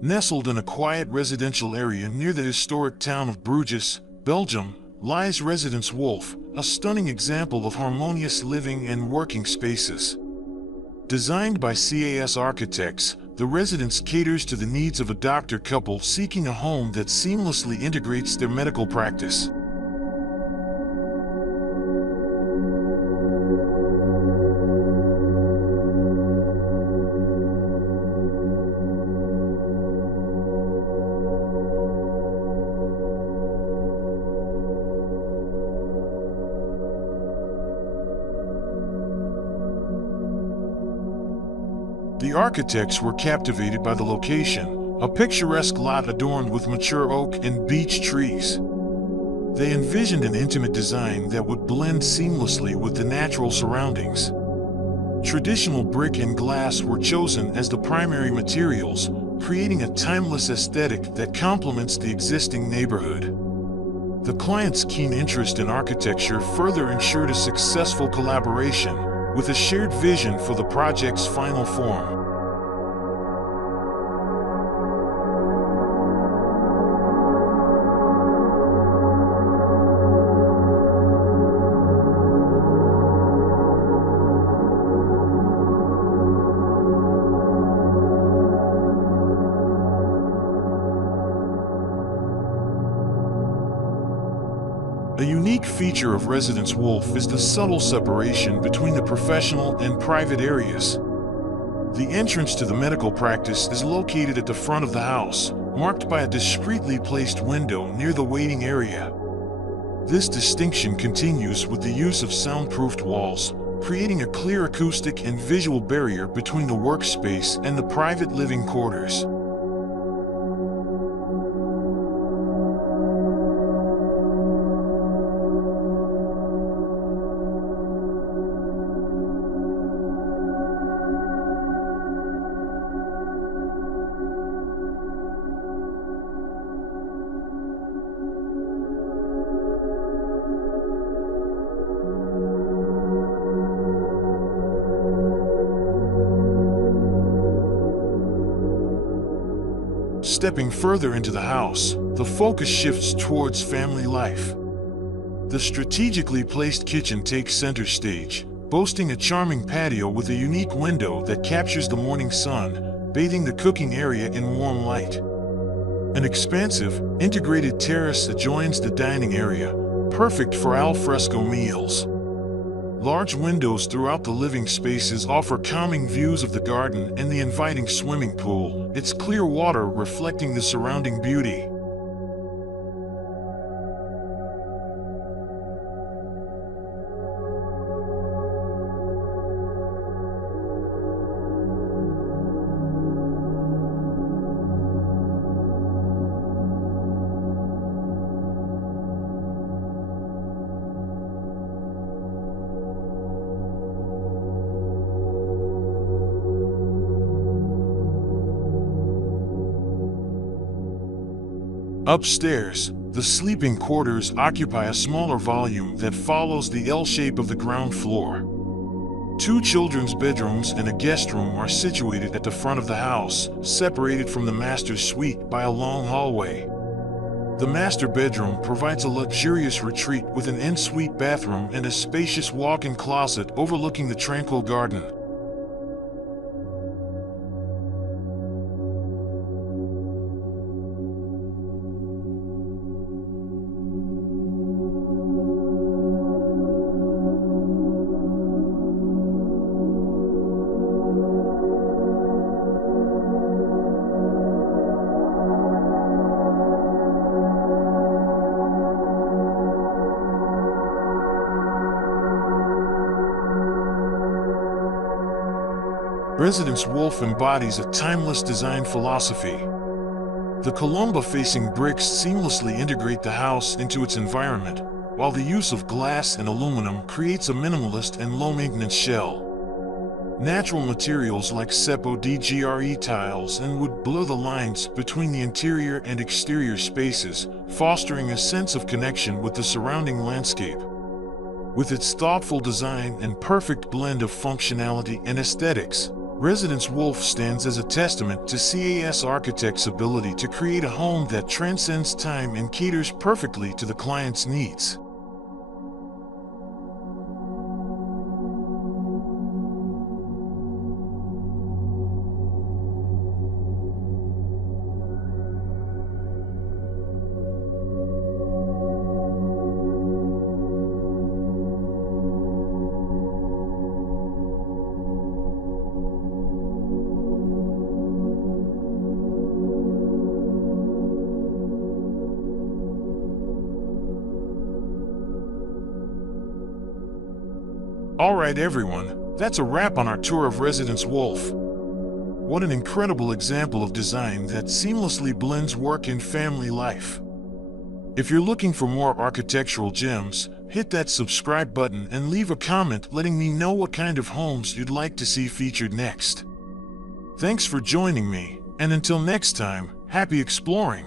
Nestled in a quiet residential area near the historic town of Bruges, Belgium, lies Residence WULF, a stunning example of harmonious living and working spaces. Designed by CAS Architects, the residence caters to the needs of a doctor couple seeking a home that seamlessly integrates their medical practice. The architects were captivated by the location, a picturesque lot adorned with mature oak and beech trees. They envisioned an intimate design that would blend seamlessly with the natural surroundings. Traditional brick and glass were chosen as the primary materials, creating a timeless aesthetic that complements the existing neighborhood. The client's keen interest in architecture further ensured a successful collaboration, with a shared vision for the project's final form. A unique feature of Residence WULF is the subtle separation between the professional and private areas. The entrance to the medical practice is located at the front of the house, marked by a discreetly placed window near the waiting area. This distinction continues with the use of soundproofed walls, creating a clear acoustic and visual barrier between the workspace and the private living quarters. Stepping further into the house, the focus shifts towards family life. The strategically placed kitchen takes center stage, boasting a charming patio with a unique window that captures the morning sun, bathing the cooking area in warm light. An expansive, integrated terrace adjoins the dining area, perfect for al fresco meals. Large windows throughout the living spaces offer calming views of the garden and the inviting swimming pool, its clear water reflecting the surrounding beauty. Upstairs, the sleeping quarters occupy a smaller volume that follows the L shape of the ground floor. Two children's bedrooms and a guest room are situated at the front of the house, separated from the master's suite by a long hallway. The master bedroom provides a luxurious retreat with an en-suite bathroom and a spacious walk-in closet overlooking the tranquil garden. Residence WULF embodies a timeless design philosophy. The Columba-facing bricks seamlessly integrate the house into its environment, while the use of glass and aluminum creates a minimalist and low-maintenance shell. Natural materials like CAS tiles and wood blur the lines between the interior and exterior spaces, fostering a sense of connection with the surrounding landscape. With its thoughtful design and perfect blend of functionality and aesthetics, Residence WULF stands as a testament to CAS Architects' ability to create a home that transcends time and caters perfectly to the client's needs. Alright everyone, that's a wrap on our tour of Residence WULF. What an incredible example of design that seamlessly blends work and family life. If you're looking for more architectural gems, hit that subscribe button and leave a comment letting me know what kind of homes you'd like to see featured next. Thanks for joining me, and until next time, happy exploring!